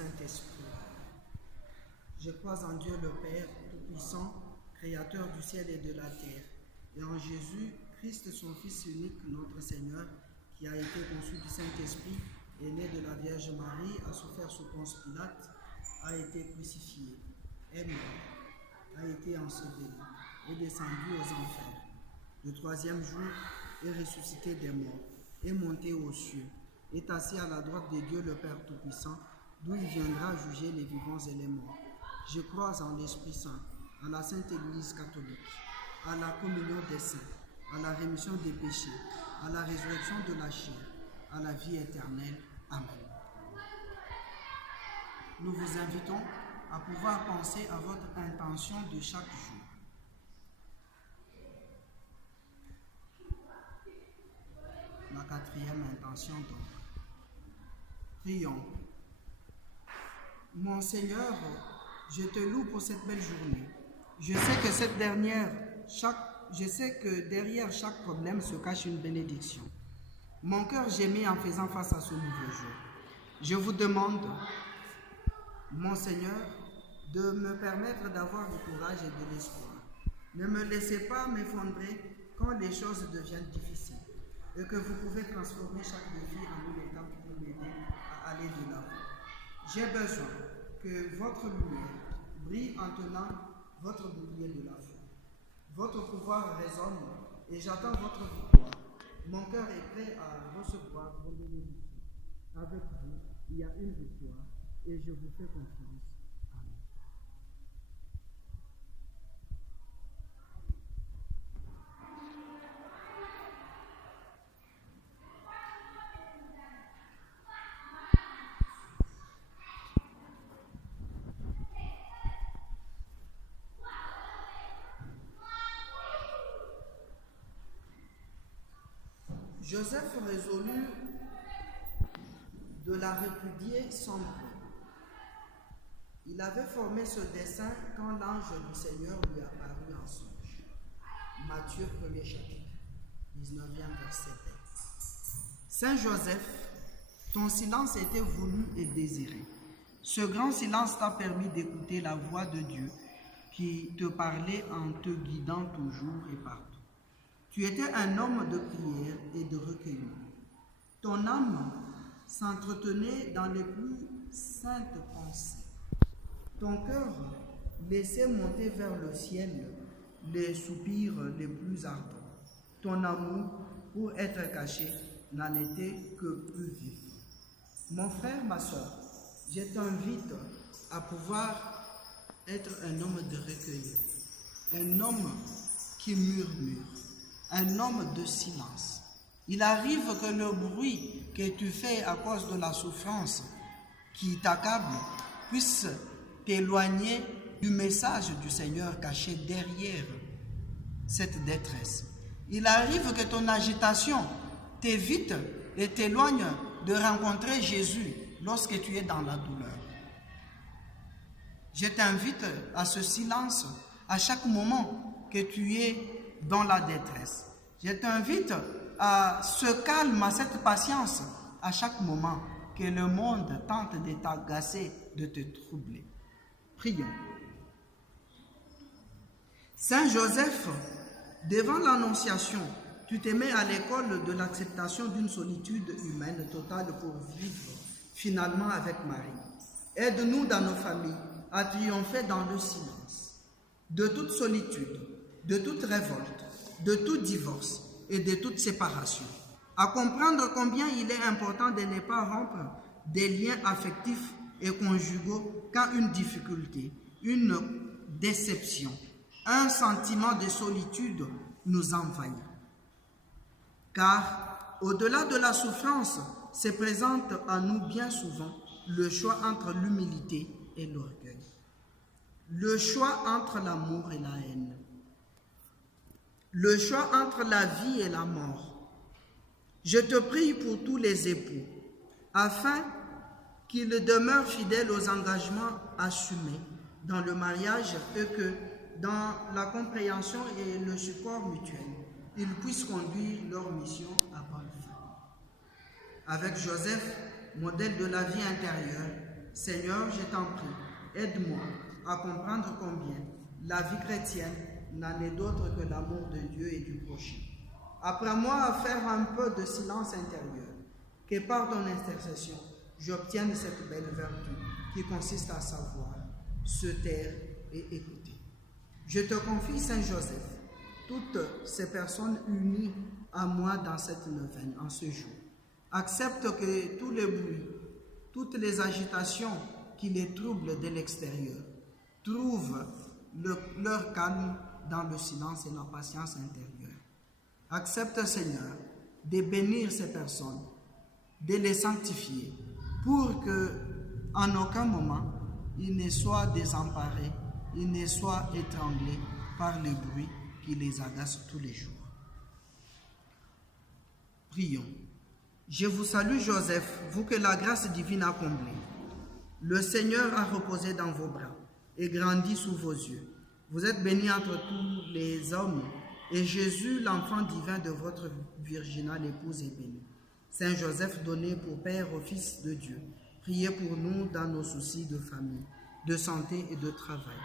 Saint-Esprit. Je crois en Dieu le Père Tout-Puissant, Créateur du ciel et de la terre, et en Jésus, Christ, son Fils unique, notre Seigneur, qui a été conçu du Saint-Esprit, est né de la Vierge Marie, a souffert sous Ponce Pilate, a été crucifié, est mort, a été enseveli, est descendu aux enfers. Le troisième jour, est ressuscité des morts, est monté aux cieux, est assis à la droite de Dieu le Père Tout-Puissant, d'où il viendra juger les vivants et les morts. Je crois en l'Esprit Saint, à la Sainte Église catholique, à la communion des saints, à la rémission des péchés, à la résurrection de la chair, à la vie éternelle. Amen. Nous vous invitons à pouvoir penser à votre intention de chaque jour. La quatrième intention donc. Prions. Mon Seigneur, je te loue pour cette belle journée. Je sais que derrière chaque problème se cache une bénédiction. Mon cœur gémit en faisant face à ce nouveau jour. Je vous demande, mon Seigneur, de me permettre d'avoir du courage et de l'espoir. Ne me laissez pas m'effondrer quand les choses deviennent difficiles et que vous pouvez transformer chaque défi en une étape pour m'aider à aller de l'avant. J'ai besoin que votre lumière brille en tenant votre bouclier de la foi. Votre pouvoir résonne et j'attends votre victoire. Mon cœur est prêt à recevoir vos bénédictions. Avec vous, il y a une victoire et je vous fais confiance. Amen. Joseph résolut de la répudier sans bruit. Il avait formé ce dessein quand l'ange du Seigneur lui apparut en songe. Matthieu 1er chapitre, 19e verset. Saint Joseph, ton silence était voulu et désiré. Ce grand silence t'a permis d'écouter la voix de Dieu qui te parlait en te guidant toujours et partout. Tu étais un homme de prière et de recueillement. Ton âme s'entretenait dans les plus saintes pensées. Ton cœur laissait monter vers le ciel les soupirs les plus ardents. Ton amour, pour être caché, n'en était que plus vif. Mon frère, ma soeur, je t'invite à pouvoir être un homme de recueil, un homme qui murmure, un homme de silence. Il arrive que le bruit que tu fais à cause de la souffrance qui t'accable puisse t'éloigner du message du Seigneur caché derrière cette détresse. Il arrive que ton agitation t'évite et t'éloigne de rencontrer Jésus lorsque tu es dans la douleur. Je t'invite à ce silence à chaque moment que tu es dans la détresse. Je t'invite à ce calme, à cette patience à chaque moment que le monde tente de t'agacer, de te troubler. Prions. Saint Joseph, devant l'Annonciation, tu te mets à l'école de l'acceptation d'une solitude humaine totale pour vivre finalement avec Marie. Aide-nous dans nos familles à triompher dans le silence de toute solitude, de toute révolte, de tout divorce et de toute séparation. À comprendre combien il est important de ne pas rompre des liens affectifs et conjugaux quand une difficulté, une déception, un sentiment de solitude nous envahit. Car au-delà de la souffrance se présente à nous bien souvent le choix entre l'humilité et l'orgueil. Le choix entre l'amour et la haine. Le choix entre la vie et la mort. Je te prie pour tous les époux, afin qu'ils demeurent fidèles aux engagements assumés dans le mariage et que, dans la compréhension et le support mutuel, ils puissent conduire leur mission à bonne fin. Avec Joseph, modèle de la vie intérieure, Seigneur, je t'en prie, aide-moi à comprendre combien la vie chrétienne n'en est d'autre que l'amour de Dieu et du prochain. Apprends-moi à faire un peu de silence intérieur, que par ton intercession, j'obtienne cette belle vertu qui consiste à savoir, se taire et écouter. Je te confie, Saint Joseph, toutes ces personnes unies à moi dans cette neuvaine, en ce jour. Accepte que tous les bruits, toutes les agitations qui les troublent de l'extérieur trouvent leur calme dans le silence et la patience intérieure. Accepte, Seigneur, de bénir ces personnes, de les sanctifier, pour que, en aucun moment, ils ne soient désemparés, ils ne soient étranglés par le bruit qui les agace tous les jours. Prions. Je vous salue, Joseph, vous que la grâce divine a comblé. Le Seigneur a reposé dans vos bras et grandi sous vos yeux. Vous êtes béni entre tous les hommes, et Jésus, l'enfant divin de votre virginale épouse, est béni. Saint Joseph, donné pour Père au Fils de Dieu, priez pour nous dans nos soucis de famille, de santé et de travail,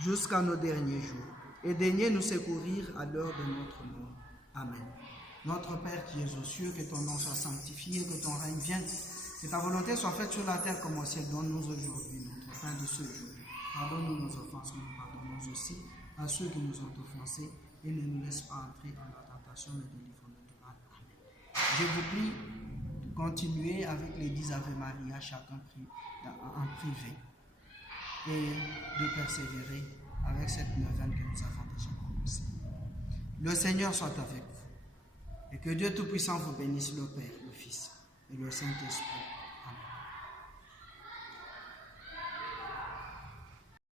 jusqu'à nos derniers jours, et daignez nous secourir à l'heure de notre mort. Amen. Notre Père qui es aux cieux, que ton nom soit sanctifié, que ton règne vienne, que ta volonté soit faite sur la terre comme au ciel. Donne-nous aujourd'hui notre pain de ce jour. Pardonne-nous nos offenses, comme nous pardonnons aussi à ceux qui nous ont offensés, et ne nous laisse pas entrer dans la tentation, mais délivre-nous du mal. Amen. Je vous prie de continuer avec les 10 Ave Maria, chacun en privé, et de persévérer avec cette neuvaine que nous avons déjà commencée. Le Seigneur soit avec vous, et que Dieu Tout-Puissant vous bénisse, le Père, le Fils et le Saint-Esprit.